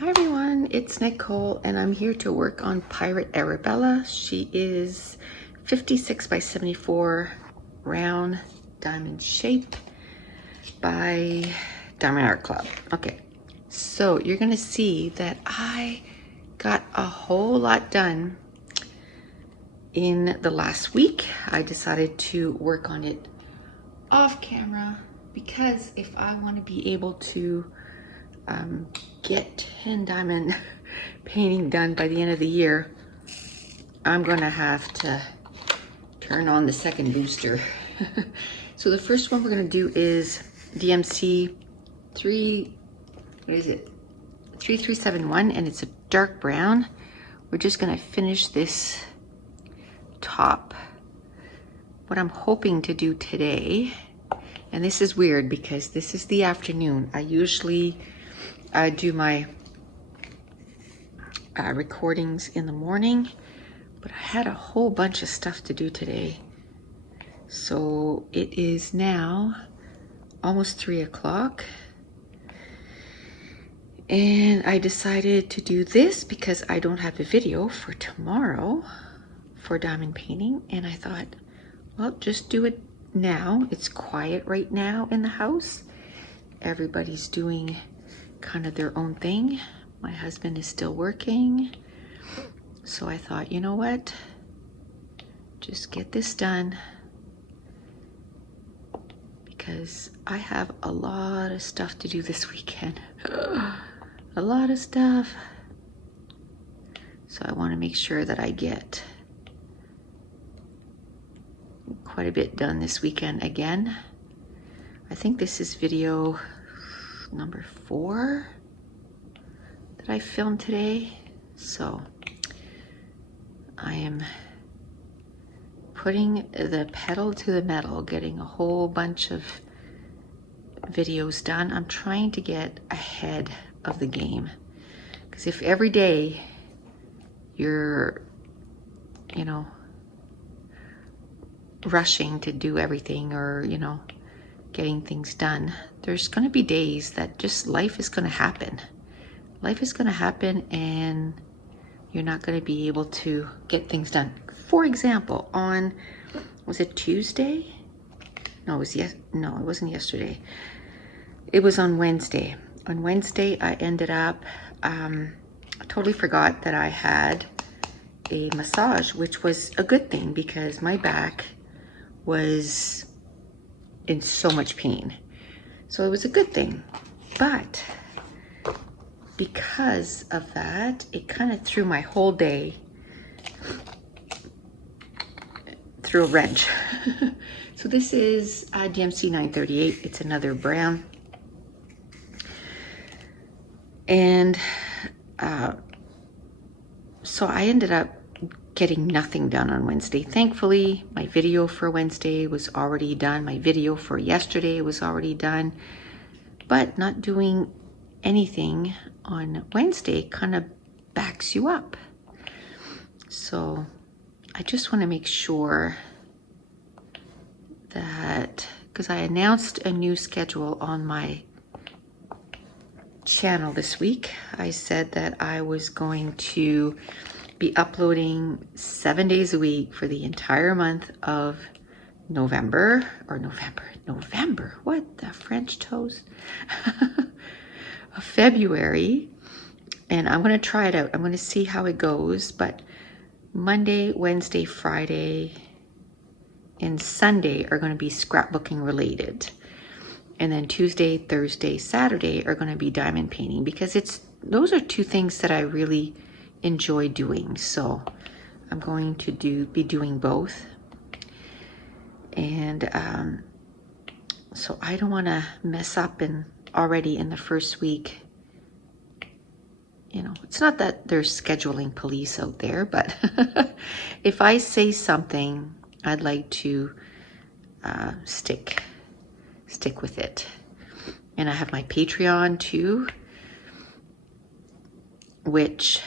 Hi everyone, it's Nicole and I'm here to work on Pirate Arabella. She is 56 by 74 round diamond shape by Diamond Art Club. Okay, so you're gonna see that I got a whole lot done in the last week. I decided to work on it off camera because if I want to be able to get 10 diamond painting done by the end of the year, I'm gonna have to turn on the second booster. So the first one we're gonna do is DMC 3371, and it's a dark brown. We're just gonna finish this top. What I'm hoping to do today, and this is weird because this is the afternoon. I usually do my recordings in the morning, but I had a whole bunch of stuff to do today. So it is now almost 3 o'clock. And I decided to do this because I don't have a video for tomorrow for diamond painting. And I thought, well, just do it now. It's quiet right now in the house. Everybody's doing kind of their own thing. My husband is still working. So I thought, you know what? Just get this done because I have a lot of stuff to do this weekend. A lot of stuff. So I want to make sure that I get quite a bit done this weekend again. I think this is video number 4 that I filmed today. So I am putting the pedal to the metal, getting a whole bunch of videos done. I'm trying to get ahead of the game, because if every day you're, you know, rushing to do everything or, you know, getting things done, there's going to be days that just life is going to happen. Life is going to happen and you're not going to be able to get things done. For example, on, was it Tuesday? No, it wasn't yesterday. It was on Wednesday. On Wednesday, I ended up, I totally forgot that I had a massage, which was a good thing because my back was in so much pain. So it was a good thing. But because of that, it kind of threw my whole day through a wrench. So this is DMC 938. It's another brown. And so I ended up getting nothing done on Wednesday. Thankfully, my video for Wednesday was already done. My video for yesterday was already done. But not doing anything on Wednesday kind of backs you up. So I just want to make sure that, because I announced a new schedule on my channel this week. I said that I was going to be uploading 7 days a week for the entire month of November, what the French toast? Of February. And I'm going to try it out. I'm going to see how it goes, but Monday, Wednesday, Friday, and Sunday are going to be scrapbooking related. And then Tuesday, Thursday, Saturday are going to be diamond painting, because those are two things that I really enjoy doing. So I'm going to be doing both. And so I don't want to mess up and already in the first week. You know, it's not that there's scheduling police out there, but if I say something, I'd like to stick with it. And I have my Patreon too, which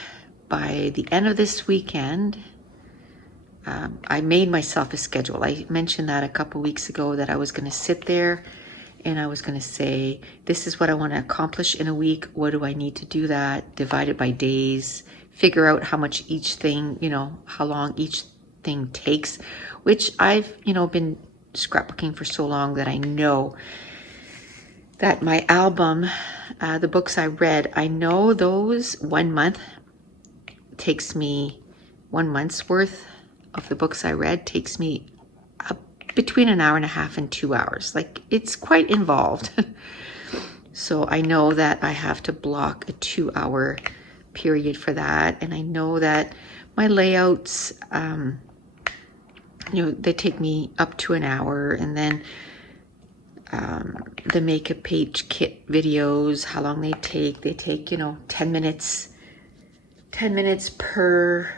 by the end of this weekend, I made myself a schedule. I mentioned that a couple weeks ago that I was going to sit there and I was going to say, this is what I want to accomplish in a week. What do I need to do that? Divide it by days, figure out how much each thing, you know, how long each thing takes, which I've, you know, been scrapbooking for so long that I know that my album, the books I read, I know those 1 month takes me, 1 month's worth of the books I read takes me between an hour and a half and 2 hours. Like, it's quite involved. So I know that I have to block a 2-hour period for that. And I know that my layouts, you know, they take me up to an hour. And then the makeup page kit videos, how long they take, you know, 10 minutes per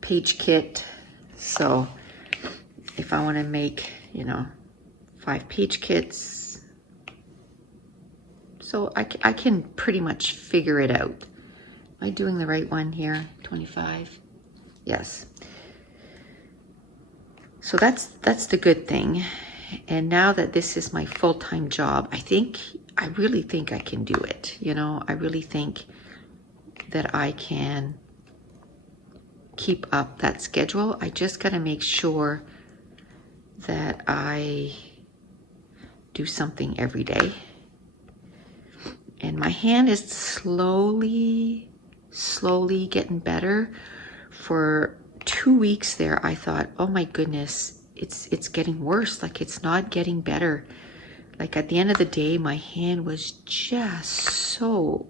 page kit. So if I want to make, you know, 5 page kits, so I can pretty much figure it out. Am I doing the right one here? 25? Yes. So that's the good thing. And now that this is my full-time job, I really think I can do it. You know, I really think that I can keep up that schedule. I just got to make sure that I do something every day. And my hand is slowly getting better. For 2 weeks there, I thought, oh my goodness, it's getting worse. Like, it's not getting better. Like, at the end of the day, my hand was just so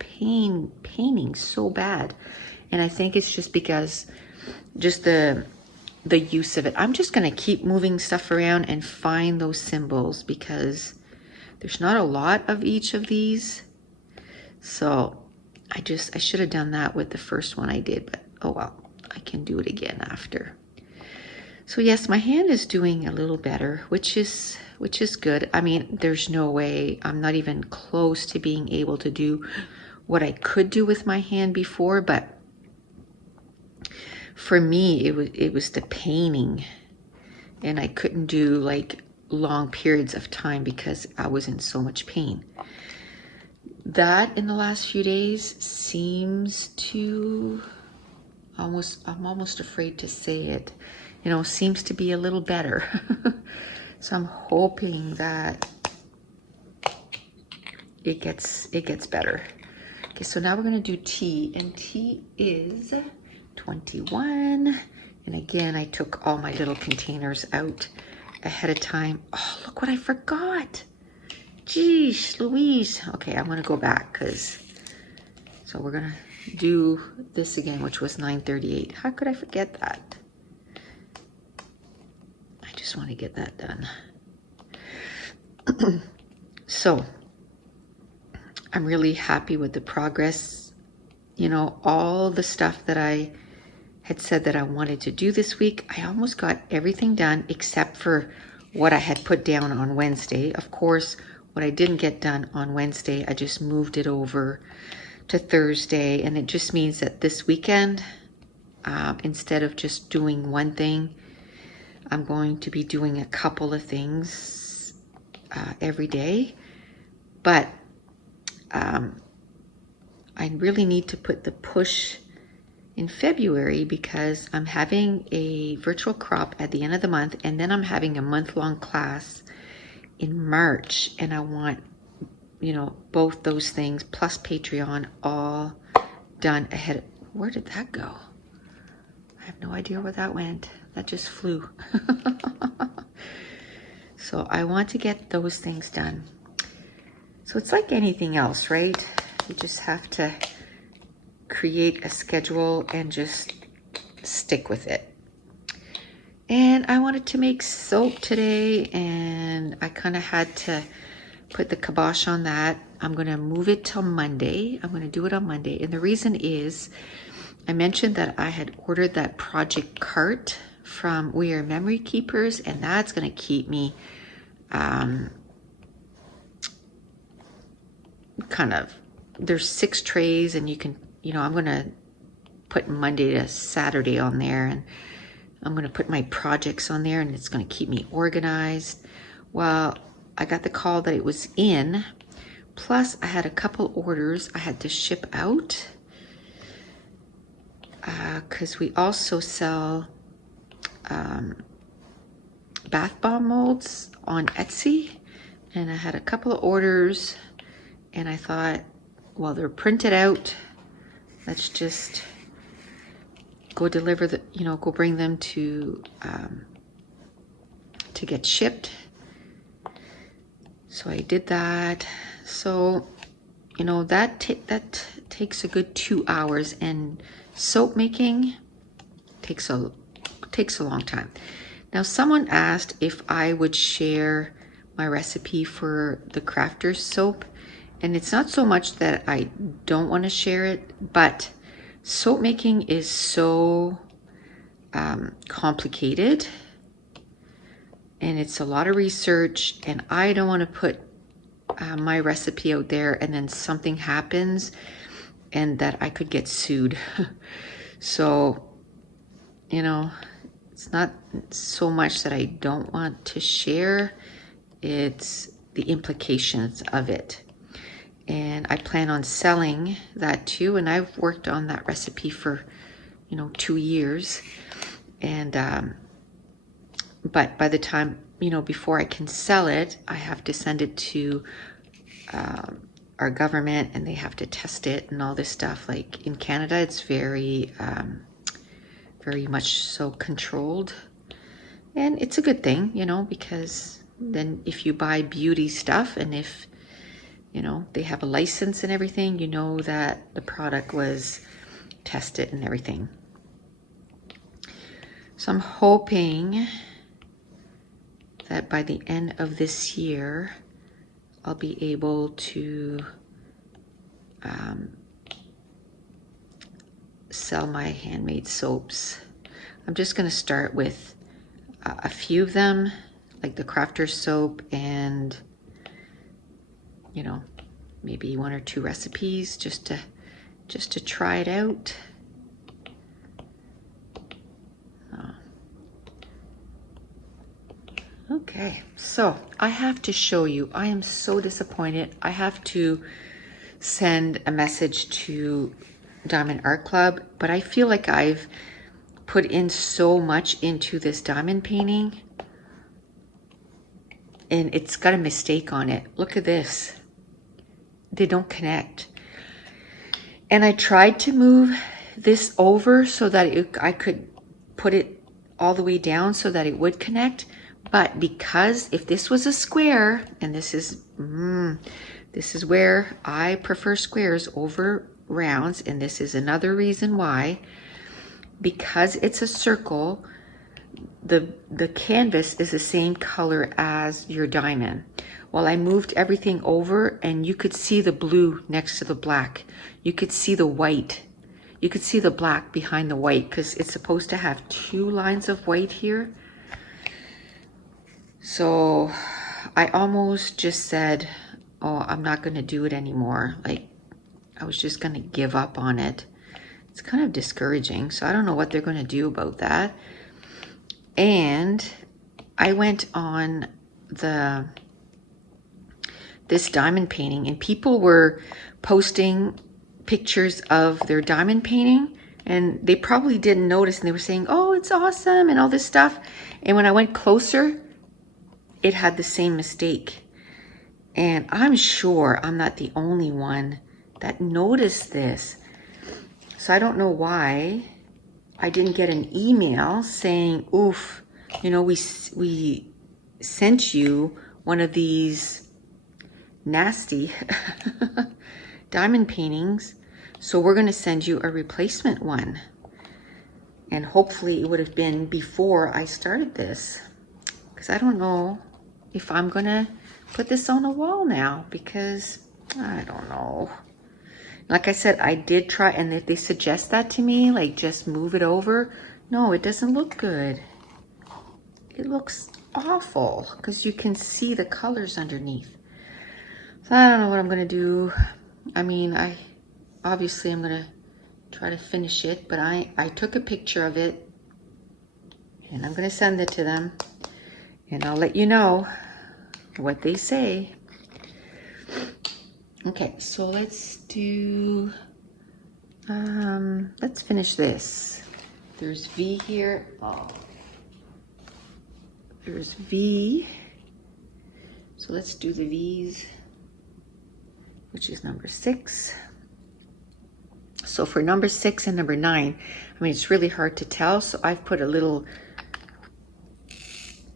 paining so bad. And I think it's just because just the use of it. I'm just going to keep moving stuff around and find those symbols, because there's not a lot of each of these. So I should have done that with the first one I did, but oh well, I can do it again after. So yes, my hand is doing a little better, which is good. I mean, there's no way, I'm not even close to being able to do what I could do with my hand before, but for me, it was the painting, and I couldn't do like long periods of time because I was in so much pain. That in the last few days seems to I'm almost afraid to say it, you know, seems to be a little better. So I'm hoping that it gets better. Okay, so now we're going to do T, and T is 21. And again, I took all my little containers out ahead of time. Oh, look what I forgot. Geez, Louise. Okay, I'm going to go back so we're going to do this again, which was 9:38. How could I forget that? I just want to get that done. So I'm really happy with the progress. You know, all the stuff that I had said that I wanted to do this week, I almost got everything done except for what I had put down on Wednesday. Of course, what I didn't get done on Wednesday, I just moved it over to Thursday, and it just means that this weekend, instead of just doing one thing, I'm going to be doing a couple of things every day. But I really need to put the push in February, because I'm having a virtual crop at the end of the month, and then I'm having a month-long class in March, and I want, you know, both those things plus Patreon all done ahead. Where did that go? I have no idea where that went. That just flew. So I want to get those things done. So it's like anything else, right? You just have to create a schedule and just stick with it. And I wanted to make soap today, and I kind of had to put the kibosh on that. I'm going to move it till Monday. I'm going to do it on Monday. And the reason is, I mentioned that I had ordered that project cart from We Are Memory Keepers, and that's going to keep me kind of, there's 6 trays, and you can, you know, I'm going to put Monday to Saturday on there, and I'm going to put my projects on there, and it's going to keep me organized. Well, I got the call that it was in. Plus, I had a couple orders I had to ship out because we also sell bath bomb molds on Etsy. And I had a couple of orders and I thought, well, they're printed out. Let's just go deliver the, go bring them to get shipped. So I did that. So, that takes a good 2 hours, and soap making takes a long time. Now, someone asked if I would share my recipe for the crafter's soap, and it's not so much that I don't want to share it, but soap making is so complicated, and it's a lot of research, and I don't want to put my recipe out there and then something happens and that I could get sued. So, it's not so much that I don't want to share, it's the implications of it. And I plan on selling that too, and I've worked on that recipe for 2 years, and but by the time before I can sell it, I have to send it to our government, and they have to test it and all this stuff. Like in Canada, it's very much so controlled, and it's a good thing, because then if you buy beauty stuff, and if they have a license and everything, that the product was tested and everything. So I'm hoping that by the end of this year, I'll be able to sell my handmade soaps. I'm just going to start with a few of them, like the crafter's soap, and maybe 1 or 2 recipes just to try it out. Okay, so I have to show you. I am so disappointed. I have to send a message to Diamond Art Club, but I feel like I've put in so much into this diamond painting, and it's got a mistake on it. Look at this. They don't connect. And I tried to move this over so that I could put it all the way down so that it would connect. But because if this was a square, and this is where I prefer squares over rounds, and this is another reason why, because it's a circle, the canvas is the same color as your diamond. Well, I moved everything over, and you could see the blue next to the black. You could see the white. You could see the black behind the white, because it's supposed to have 2 lines of white here. So I almost just said, oh, I'm not going to do it anymore. Like, I was just going to give up on it. It's kind of discouraging. So I don't know what they're going to do about that. And I went on this diamond painting, and people were posting pictures of their diamond painting, and they probably didn't notice, and they were saying, oh, it's awesome and all this stuff. And when I went closer, it had the same mistake. And I'm sure I'm not the only one that noticed this. So I don't know why I didn't get an email saying, oof, we sent you one of these nasty diamond paintings, so we're going to send you a replacement one. And hopefully it would have been before I started this, because I don't know if I'm going to put this on a wall now, because I don't know. Like I said, I did try, and if they suggest that to me, like just move it over, no, it doesn't look good. It looks awful because you can see the colors underneath. So I don't know what I'm going to do. I mean, obviously I'm going to try to finish it, but I took a picture of it, and I'm going to send it to them, and I'll let you know what they say. Okay, so let's do, let's finish this. There's V here. Oh. There's V. So let's do the V's, which is number 6. So for number 6 and number 9, I mean, it's really hard to tell. So I've put a little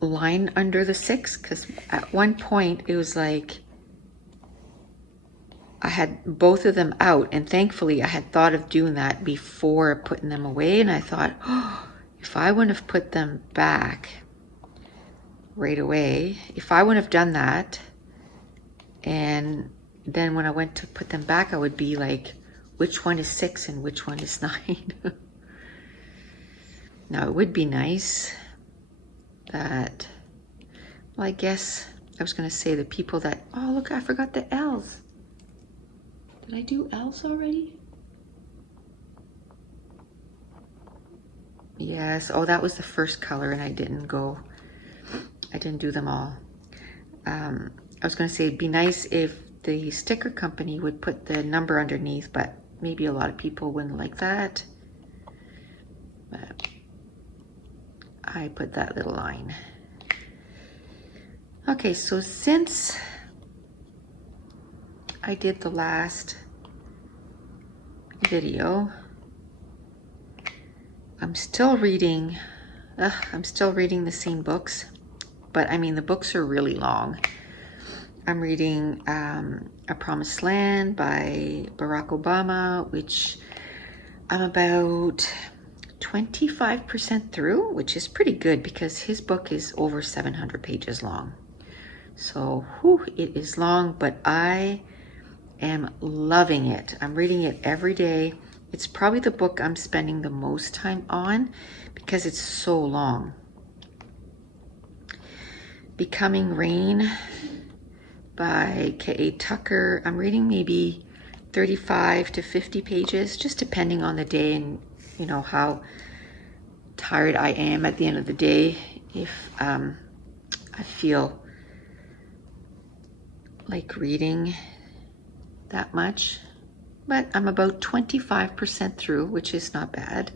line under the 6 because at one point it was like I had both of them out, and thankfully I had thought of doing that before putting them away, and I thought, oh, if I wouldn't have put them back right away, if I wouldn't have done that, and then when I went to put them back, I would be like, which one is 6 and which one is 9? Now it would be nice that, well, I guess I was going to say the people that, oh look, I forgot the L's. Did I do L's already? Yes, oh, that was the first color and I didn't do them all. I was going to say it'd be nice if the sticker company would put the number underneath, but maybe a lot of people wouldn't like that. But I put that little line. Okay, so since I did the last video, I'm still reading the same books, but I mean the books are really long. I'm reading A Promised Land by Barack Obama, which I'm about 25% through, which is pretty good because his book is over 700 pages long. So it is long, but I am loving it. I'm reading it every day. It's probably the book I'm spending the most time on because it's so long. Becoming Rain by K.A. Tucker. I'm reading maybe 35 to 50 pages, just depending on the day and, you know, how tired I am at the end of the day. If I feel like reading that much, but I'm about 25% through, which is not bad.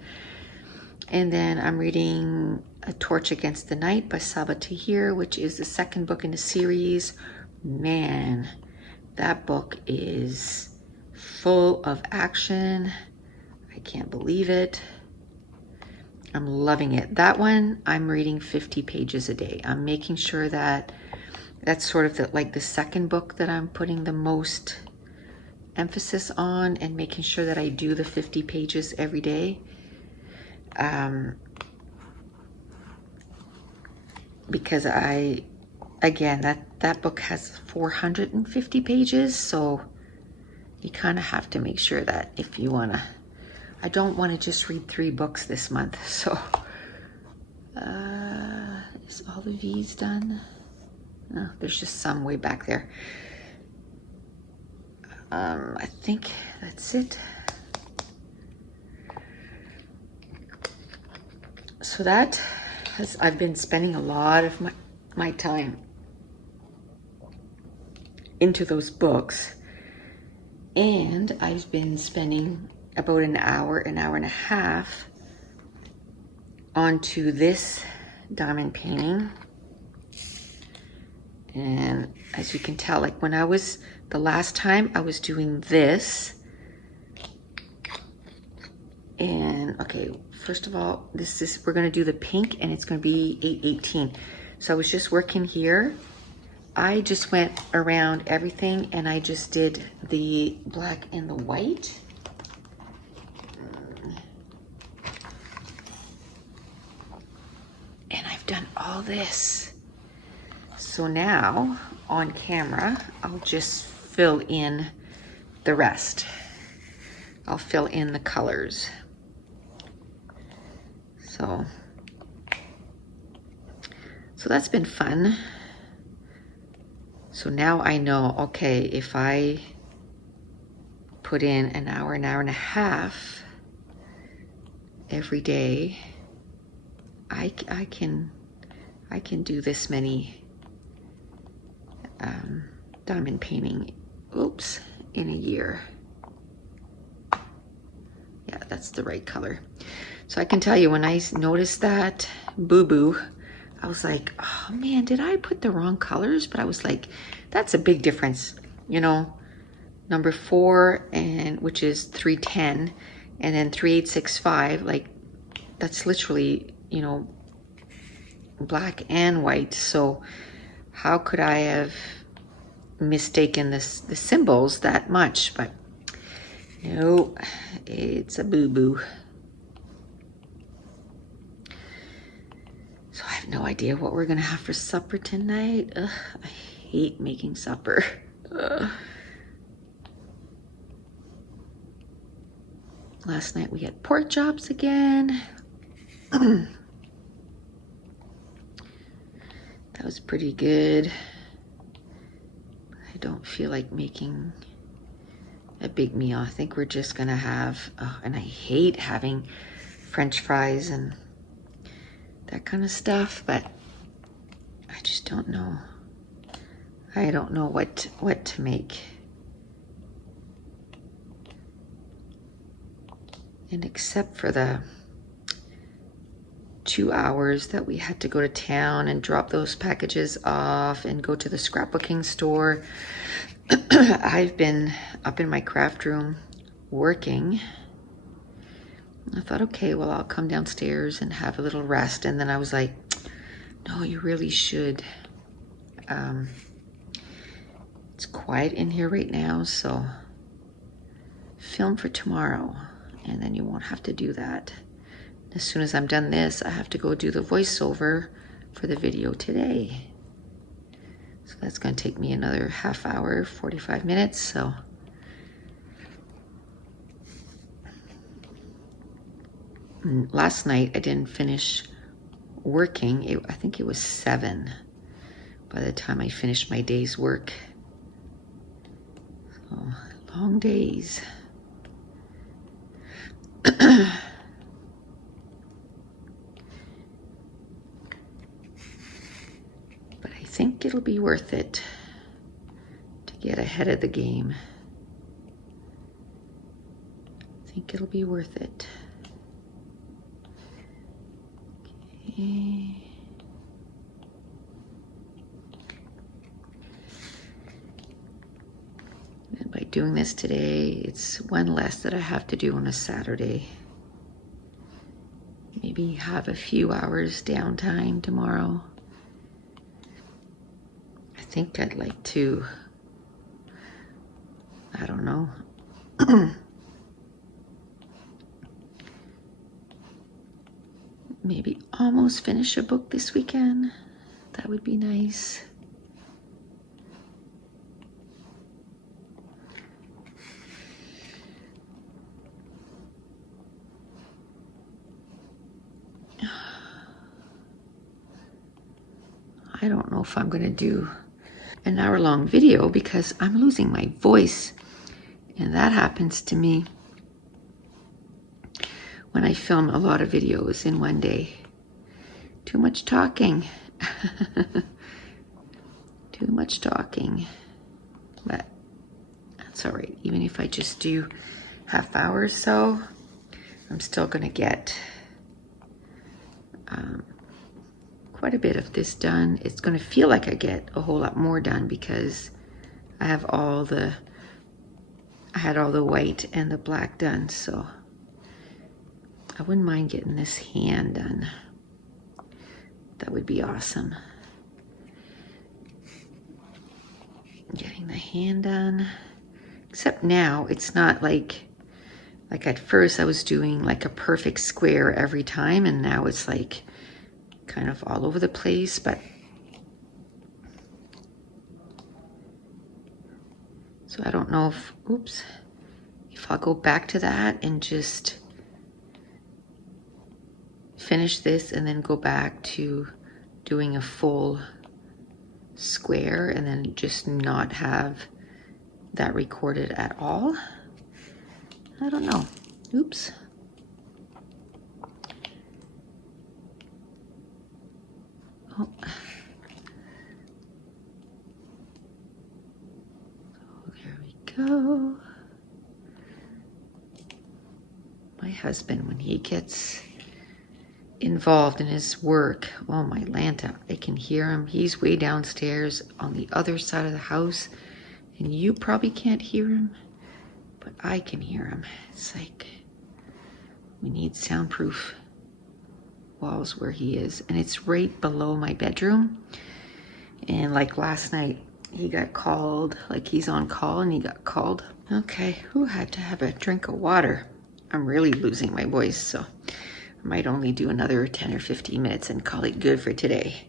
And then I'm reading A Torch Against the Night by Saba Tahir, which is the second book in the series. Man, that book is full of action. I can't believe it. I'm loving it. That one, I'm reading 50 pages a day. I'm making sure that that's sort of the second book that I'm putting the most emphasis on, and making sure that I do the 50 pages every day. Because again, that book has 450 pages, so you kind of have to make sure that if you want to, I don't want to just read 3 books this month. So is all the V's done? No, there's just some way back there. I think that's it. So I've been spending a lot of my time into those books, and I've been spending about an hour and a half onto this diamond painting. And as you can tell, like when the last time I was doing this, and okay, first of all, we're gonna do the pink, and it's gonna be 818. So I was just working here. I just went around everything and I just did the black and the white. And I've done all this. So now on camera, I'll just fill in the rest. I'll fill in the colors. So that's been fun. So now I know, okay, if I put in an hour and a half every day, I can do this many diamond painting, oops, in a year. Yeah, that's the right color. So I can tell you, when I noticed that boo-boo, I was like, oh man, did I put the wrong colors? But I was like, that's a big difference, you know, number 4, and which is 310, and then 3865, like that's literally, you know, black and white. So how could I have mistaken the symbols that much? But no, it's a boo-boo. So I have no idea what we're gonna have for supper tonight. Ugh, I hate making supper. Ugh. Last night we had pork chops again. That was pretty good. I don't feel like making a big meal. I think we're just gonna have, and I hate having French fries and that kind of stuff, but I just don't know. I don't know what to make. And except for the 2 hours that we had to go to town and drop those packages off and go to the scrapbooking store, I've been up in my craft room working. I thought, okay, well, I'll come downstairs and have a little rest. And then I was like, no, you really should. It's quiet in here right now, so film for tomorrow, and then you won't have to do that. As soon as I'm done this, I have to go do the voiceover for the video today. So that's going to take me another half hour, 45 minutes. So last night I didn't finish working. I think it was 7 by the time I finished my day's work. So long days. But I think it'll be worth it to get ahead of the game. I think it'll be worth it. Okay. And by doing this today, it's one less that I have to do on a Saturday. Maybe have a few hours downtime tomorrow. I think I'd like to, I don't know, maybe almost finish a book this weekend. That would be nice. I don't know if I'm going to do an hour-long video because I'm losing my voice, and that happens to me when I film a lot of videos in one day. Too much talking. Too much talking. But that's all right. Even if I just do half hour or so, I'm still going to get quite a bit of this done. It's going to feel like I get a whole lot more done because I have I had all the white and the black done, so I wouldn't mind getting this hand done. That would be awesome. Getting the hand done. Except now it's not like at first I was doing like a perfect square every time, and now it's like kind of all over the place. But so I don't know if I'll go back to that and just finish this and then go back to doing a full square and then just not have that recorded at all. I don't know. Oops. Oh. go. My husband, when he gets involved in his work, oh my Lanta, I can hear him. He's way downstairs on the other side of the house, and you probably can't hear him, but I can hear him. It's like we need soundproof walls where he is, and it's right below my bedroom. And like last night, he got called, like he's on call and he got called. Okay, who had to have a drink of water? I'm really losing my voice, so I might only do another 10 or 15 minutes and call it good for today.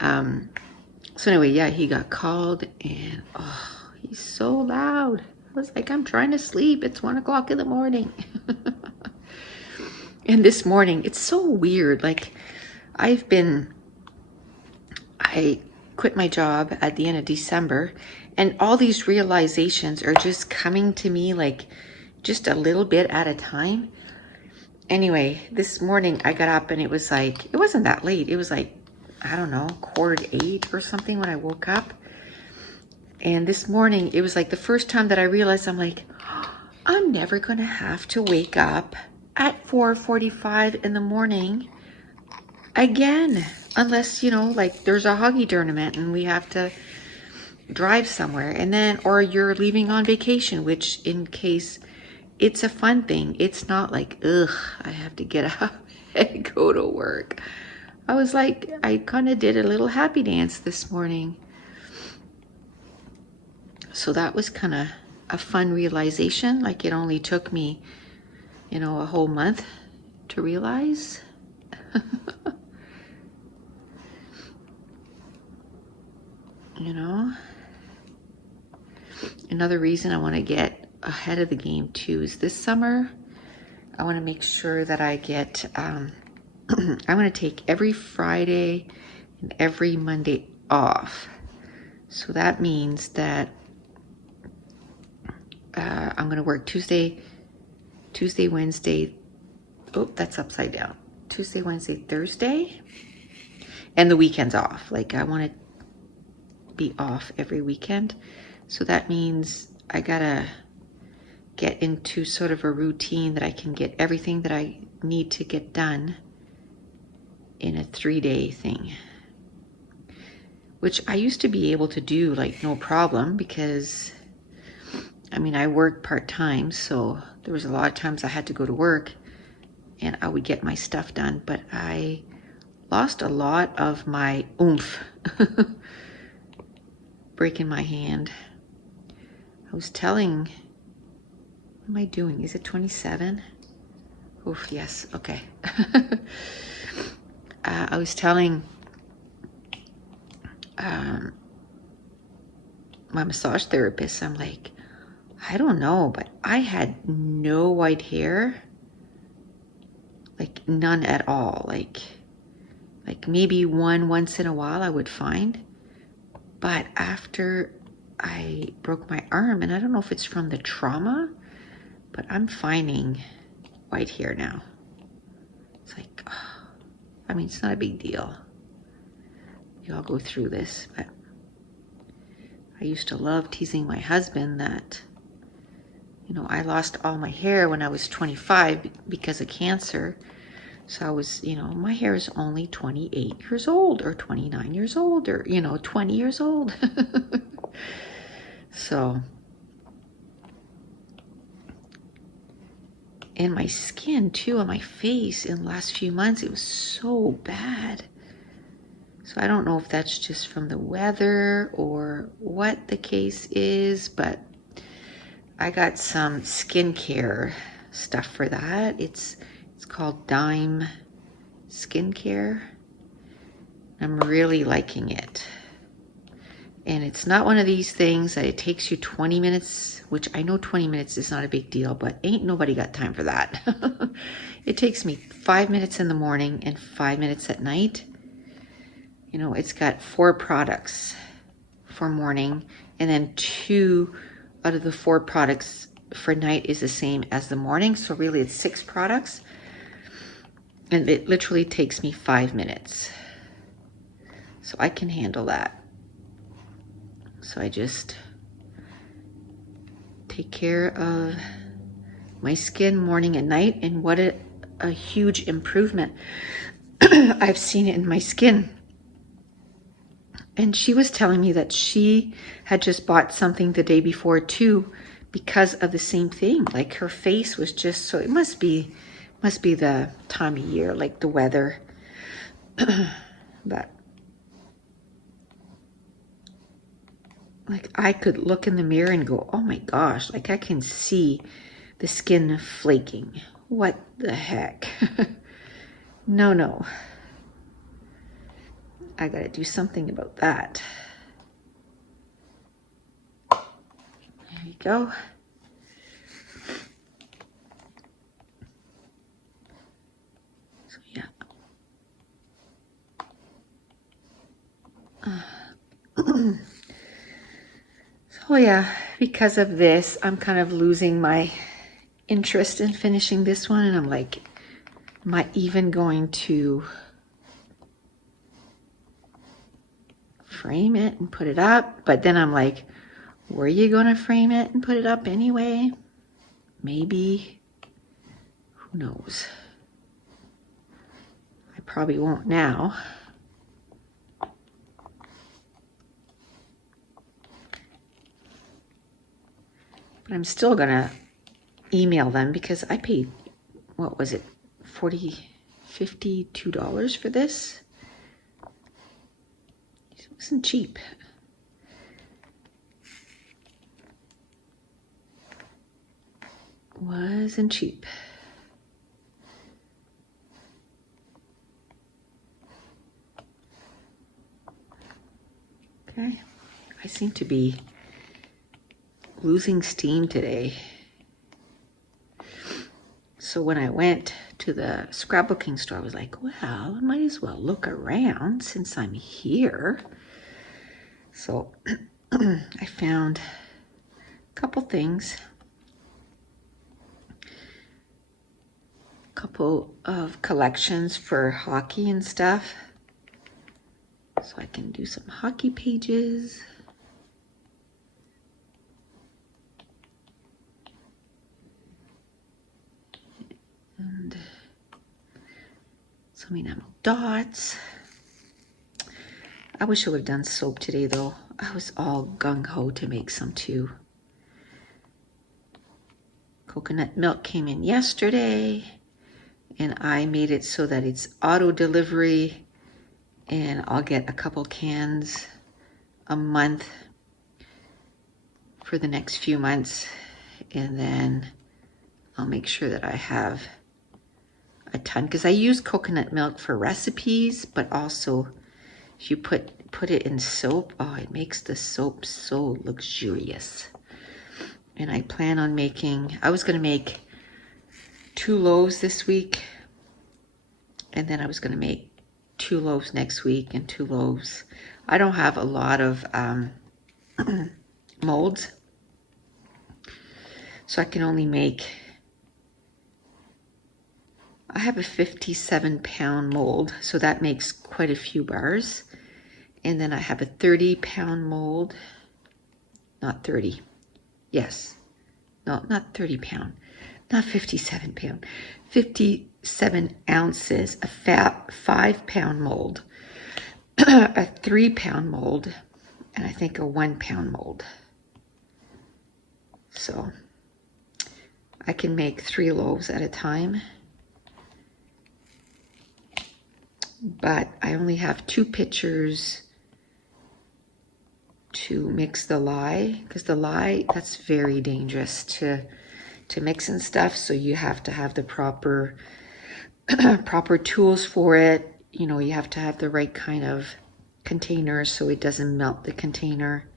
So anyway, yeah, he got called, and oh, he's so loud. I was like, I'm trying to sleep. It's 1 o'clock in the morning. And this morning, it's so weird. Like, I quit my job at the end of December, and all these realizations are just coming to me like just a little bit at a time. Anyway, this morning I got up and it was like, it wasn't that late. It was like, I don't know, 7:45 or something when I woke up. And this morning it was like the first time that I realized, I'm like, I'm never going to have to wake up at 4:45 in the morning again, unless, you know, like there's a hockey tournament and we have to drive somewhere, and then, or you're leaving on vacation, which in case it's a fun thing, it's not like, ugh, I have to get up and go to work. I was like, I kind of did a little happy dance this morning. So that was kind of a fun realization. Like, it only took me, you know, a whole month to realize. You know, another reason I want to get ahead of the game too is this summer I want to make sure that I get I'm going to take every Friday and every Monday off. So that means that I'm going to work Tuesday, Wednesday. Oh, that's upside down. Tuesday, Wednesday, Thursday, and the weekends off. Like, I want to be off every weekend. So that means I gotta get into sort of a routine that I can get everything that I need to get done in a 3-day thing, which I used to be able to do like no problem, because I mean, I work part-time, so there was a lot of times I had to go to work and I would get my stuff done, but I lost a lot of my oomph. Breaking my hand. I was telling, what am I doing? Is it 27? Oof, yes, okay. I was telling my massage therapist, I'm like, I don't know, but I had no white hair, like none at all. Like maybe once in a while I would find. But after I broke my arm, and I don't know if it's from the trauma, but I'm finding white hair now. It's like, oh, I mean, it's not a big deal. We all go through this, but I used to love teasing my husband that, you know, I lost all my hair when I was 25 because of cancer. So I was, you know, my hair is only 28 years old or 29 years old or, you know, 20 years old. So, and my skin too on my face in the last few months, it was so bad. So I don't know if that's just from the weather or what the case is, but I got some skincare stuff for that. It's called Dime Skincare. I'm really liking it. And it's not one of these things that it takes you 20 minutes, which I know 20 minutes is not a big deal, but ain't nobody got time for that. It takes me 5 minutes in the morning and 5 minutes at night. You know, it's got 4 products for morning, and then 2 out of the 4 products for night is the same as the morning. So really it's 6 products. And it literally takes me 5 minutes. So I can handle that. So I just take care of my skin morning and night, and what a huge improvement I've seen in my skin. And she was telling me that she had just bought something the day before too, because of the same thing. Like her face was just so, it must be the time of year, like the weather. But like I could look in the mirror and go, oh my gosh, like I can see the skin flaking. What the heck? No. I gotta do something about that. There you go. So yeah. So yeah, because of this, I'm kind of losing my interest in finishing this one, and I'm like, am I even going to frame it and put it up? But then I'm like, were you gonna frame it and put it up anyway? Maybe. Who knows? I probably won't now. But I'm still gonna email them because I paid, what was it, $52 for this? It wasn't cheap. Wasn't cheap. Okay, I seem to be losing steam today. So when I went to the scrapbooking store, I was like, well, I might as well look around since I'm here. So I found a couple things. A couple of collections for hockey and stuff. So I can do some hockey pages. And some enamel dots. I wish I would have done soap today though. I was all gung-ho to make some too. Coconut milk came in yesterday, and I made it so that it's auto delivery, and I'll get a couple cans a month for the next few months, and then I'll make sure that I have a ton, because I use coconut milk for recipes, but also if you put it in soap, oh, it makes the soap so luxurious. And I plan on making, I was going to make 2 loaves this week, and then I was going to make 2 loaves next week and 2 loaves. I don't have a lot of molds, so I can only make, I have a 57-pound mold, so that makes quite a few bars. And then I have a 30-pound mold, not 30, yes, no, not 30 pound, not 57 pound, 57 ounces, a 5-pound mold, a 3-pound mold, and I think a 1-pound mold. So I can make 3 loaves at a time, but I only have 2 pitchers to mix the lye, because the lye, that's very dangerous to mix and stuff, so you have to have the proper proper tools for it. You know, you have to have the right kind of container so it doesn't melt the container,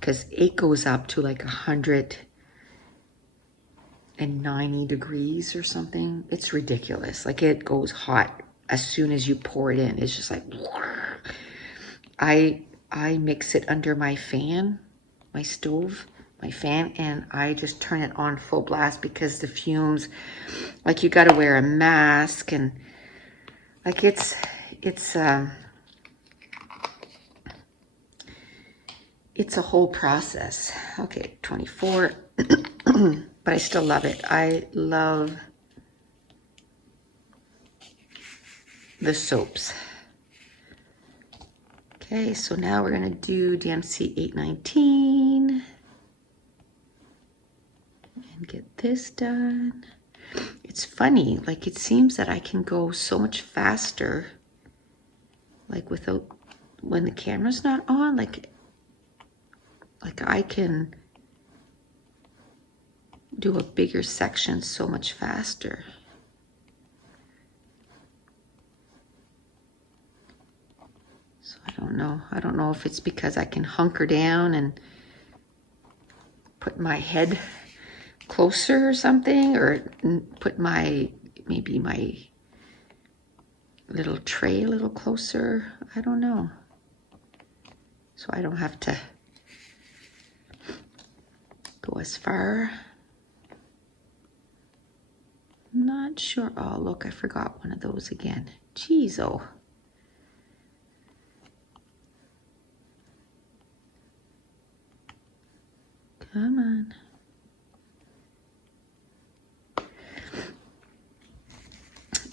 because it goes up to like 190 degrees or something. It's ridiculous. Like, it goes hot as soon as you pour it in. It's just like, I mix it under my fan, my stove, my fan, and I just turn it on full blast, because the fumes, like, you got to wear a mask, and like it's a whole process. Okay, 24, but I still love it. I love the soaps. Okay, so now we're gonna do DMC 819 and get this done. It's funny, like it seems that I can go so much faster, like without, when the camera's not on, like I can do a bigger section so much faster. So I don't know if it's because I can hunker down and put my head closer or something, or put maybe my little tray a little closer. I don't know. So I don't have to go as far. Not sure. Oh, look, I forgot one of those again. Jeez, oh. Come on.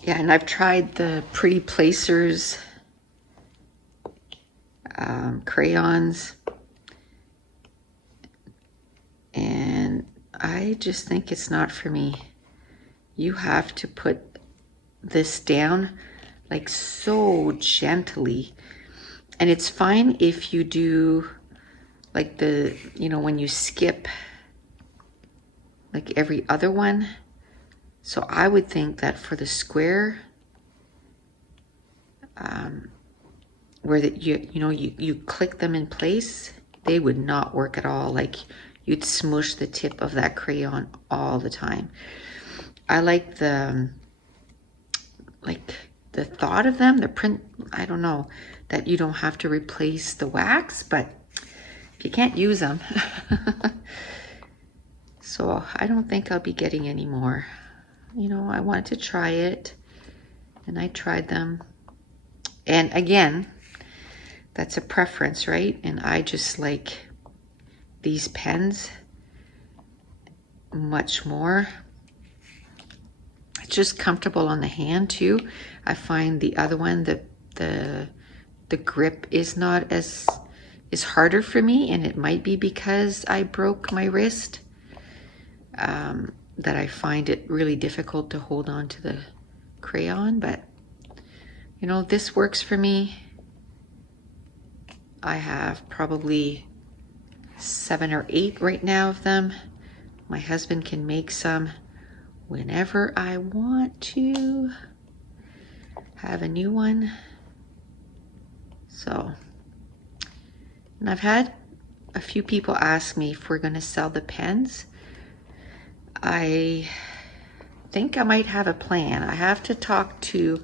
Yeah, and I've tried the Pretty Placers crayons, and I just think it's not for me. You have to put this down like so gently, and it's fine if you do like the, you know, when you skip like every other one. So I would think that for the square, where that you click them in place, they would not work at all. Like you'd smush the tip of that crayon all the time. I like the thought of them, the print, I don't know, that you don't have to replace the wax, but you can't use them. So I don't think I'll be getting any more. You know, I wanted to try it, and I tried them. And again, that's a preference, right? And I just like these pens much more. It's just comfortable on the hand too. I find the other one, the grip is not as, is harder for me, and it might be because I broke my wrist, that I find it really difficult to hold on to the crayon. But you know, this works for me. I have probably 7 or 8 right now of them. My husband can make some whenever I want to have a new one. So, and I've had a few people ask me if we're going to sell the pens. I think I might have a plan. I have to talk to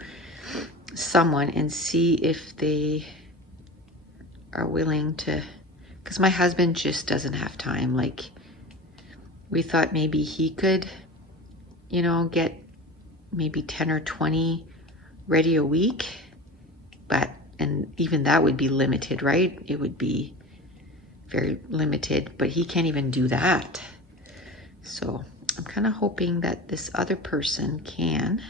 someone and see if they are willing to, because my husband just doesn't have time. Like, we thought maybe he could, you know, get maybe 10 or 20 ready a week, but, and even that would be limited, right? It would be very limited, but he can't even do that. So I'm kind of hoping that this other person can.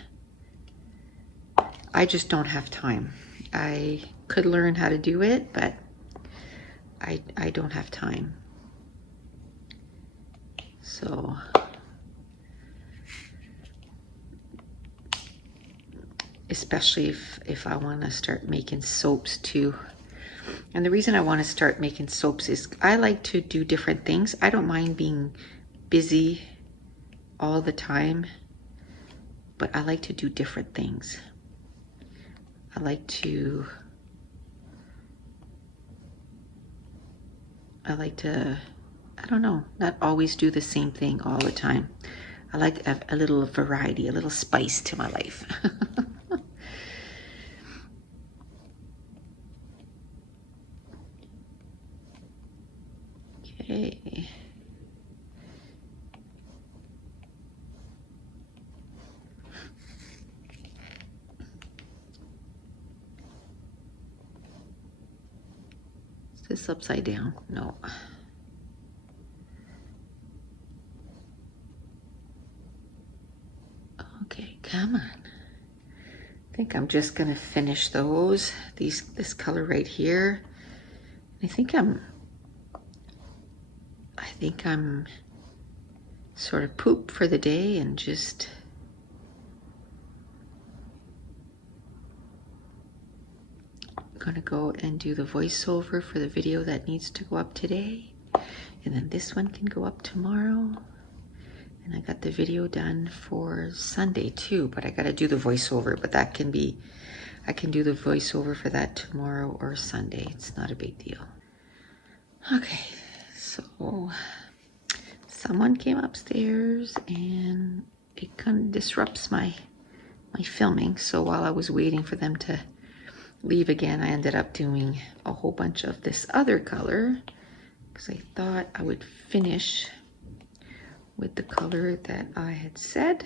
I just don't have time. I could learn how to do it, but I don't have time. So especially if I want to start making soaps too. And the reason I want to start making soaps is I like to do different things. I don't mind being busy all the time, but I like to do different things. I like to I don't know, not always do the same thing all the time. I like a little variety, a little spice to my life. Okay. this upside down? No. Okay, come on. I think I'm just gonna finish those. This color right here. I think I'm sort of poop for the day and just gonna go and do the voiceover for the video that needs to go up today, and then this one can go up tomorrow. And I got the video done for Sunday too, but I gotta do the voiceover, but that can be, I can do the voiceover for that tomorrow or Sunday. It's not a big deal. Okay, so someone came upstairs and it kind of disrupts my filming. So while I was waiting for them to leave again, I ended up doing a whole bunch of this other color because I thought I would finish with the color that I had said.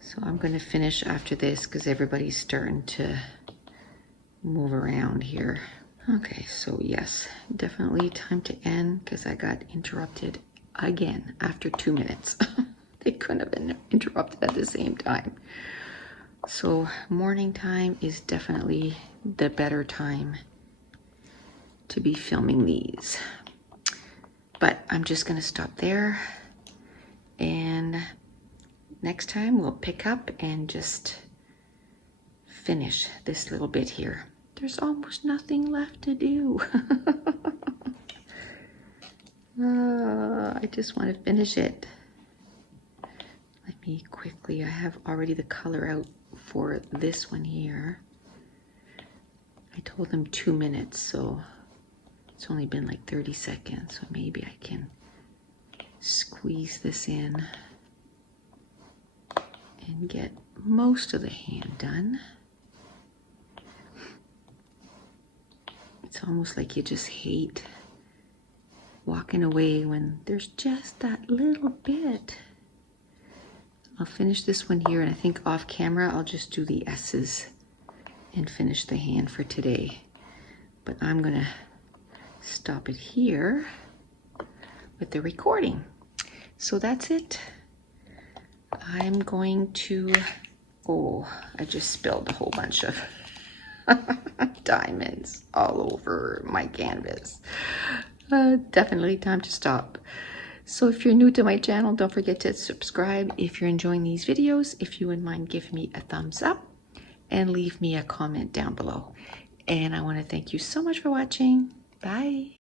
So I'm going to finish after this because everybody's starting to move around here. Okay, so yes, definitely time to end because I got interrupted again after 2 minutes. They couldn't have been interrupted at the same time. So morning time is definitely the better time to be filming these. But I'm just gonna stop there, and next time we'll pick up and just finish this little bit here. There's almost nothing left to do. I just want to finish it. Let me quickly, I have already the color out for this one here. I told them 2 minutes, so it's only been like 30 seconds, so maybe I can squeeze this in and get most of the hand done. It's almost like you just hate walking away when there's just that little bit. I'll finish this one here, and I think off camera I'll just do the S's and finish the hand for today. But I'm gonna stop it here with the recording. So that's it. I'm going to, oh, I just spilled a whole bunch of diamonds all over my canvas. Definitely time to stop. So if you're new to my channel, don't forget to subscribe if you're enjoying these videos. If you wouldn't mind giving me a thumbs up and leave me a comment down below. And I want to thank you so much for watching. Bye.